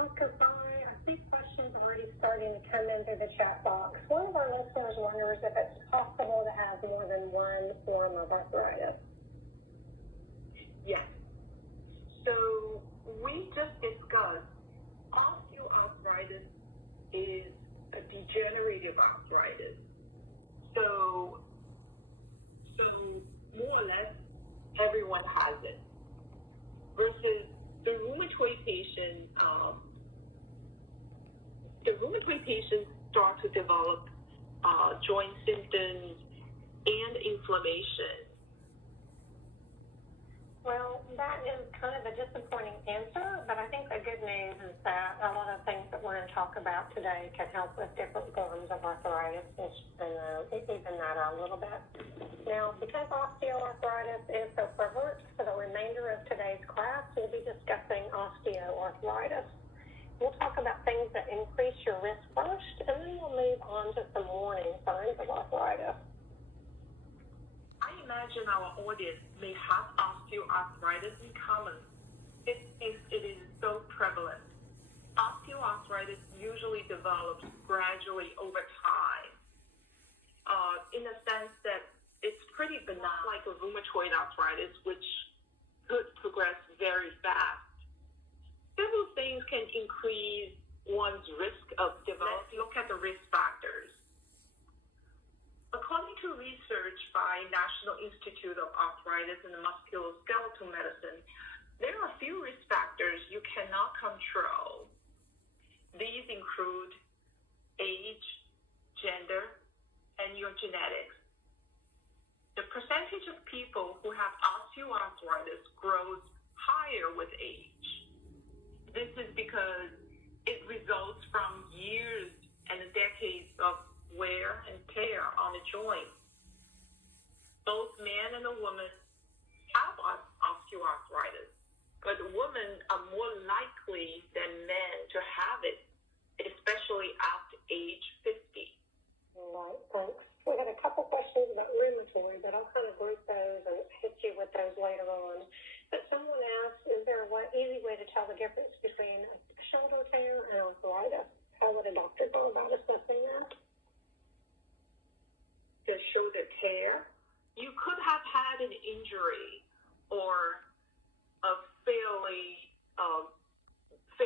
Dr. Fry, I see questions already starting to come into the chat box. One of our listeners wonders if it's possible to have more than one form of arthritis. Yes. So we just discussed osteoarthritis is a degenerative arthritis. So more or less everyone has it. Versus the rheumatoid patients start to develop joint symptoms and inflammation. Well, that is kind of a disappointing answer, but I think the good news is that a lot of things that we're going to talk about today can help with different forms of arthritis and even that out a little bit. Now, because osteoarthritis is so prevalent, for the remainder of today's class, we'll be discussing osteoarthritis. We'll talk about things that increase your risk first, and then we'll move on to some warning signs of arthritis. I imagine our audience may have osteoarthritis in common. It is so prevalent. Osteoarthritis usually develops gradually over time, in the sense that it's pretty benign, like a rheumatoid arthritis, which could progress very fast. Several things can increase one's risk of developing. Let's look at the risk factors. According to research by National Institute of Arthritis and Musculoskeletal Medicine, there are a few risk factors you cannot control. These include age, gender, and your genetics. The percentage of people who have osteoarthritis grows higher with age. This is because it results from years and decades of wear and tear on the joint. Both man and a woman have osteoarthritis, but women are more likely than men to have it, especially after age 50. All right, thanks. We had a couple questions about rheumatoid, but I'll kind of group those and hit you with those later on. But someone asked, is there an easy way to tell the difference between a shoulder tear and arthritis? How would a doctor go about assessing that? The shoulder tear, you could have had an injury or a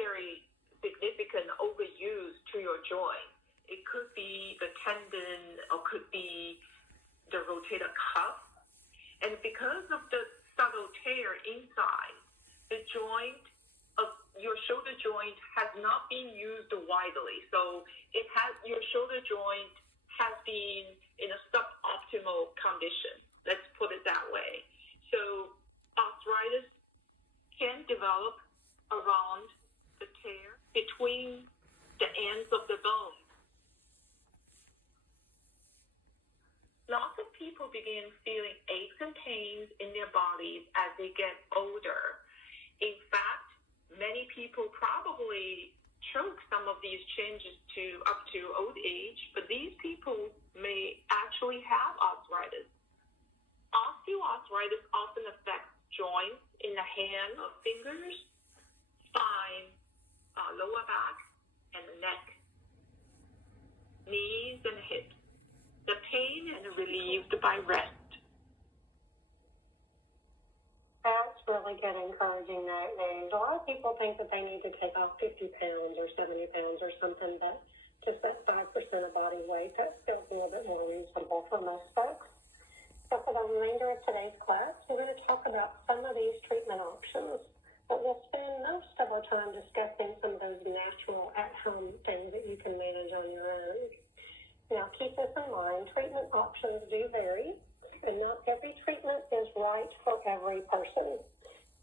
very significant overuse to your joint. It could be the tendon or could be the rotator cuff. And because of the subtle tear inside, the joint of your shoulder joint has not been used widely. So your shoulder joint has been in a suboptimal condition. Let's put it that way. So arthritis can develop around the tear between the ends of the bone. Lots of people begin feeling aches and pains in their bodies as they get older. In fact, many people probably choke some of these changes up to old age, but these people may actually have arthritis. Osteoarthritis often affects joints in the hand, fingers, spine, lower back, and the neck, knees, and hips. The pain is relieved by rest. That's really good, encouraging news. A lot of people think that they need to take off 50 pounds or 70 pounds or something, but just that 5% of body weight, that feels a little bit more reasonable for most folks. So for the remainder of today's class, we're going to talk about some of these treatment options, but we'll spend most of our time discussing some of those natural at-home things that you can manage on your own. Now, keep this in mind, treatment options do vary, and not every treatment is right for every person.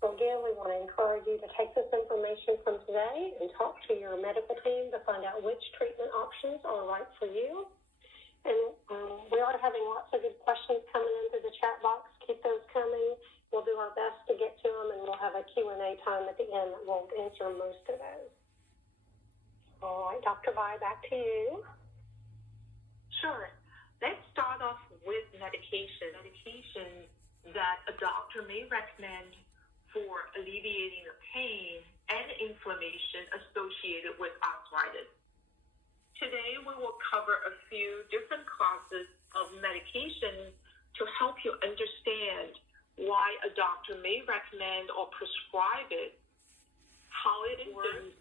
So again, we want to encourage you to take this information from today and talk to your medical team to find out which treatment options are right for you. And we are having lots of good questions coming into the chat box. Keep those coming. We'll do our best to get to them, and we'll have a Q&A time at the end that will answer most of those. All right, Dr. Bai, back to you. Sure. Let's start off with medication. Medication that a doctor may recommend for alleviating the pain and inflammation associated today we will cover a few different classes of medication to help you understand why a doctor may recommend or prescribe it, how it works,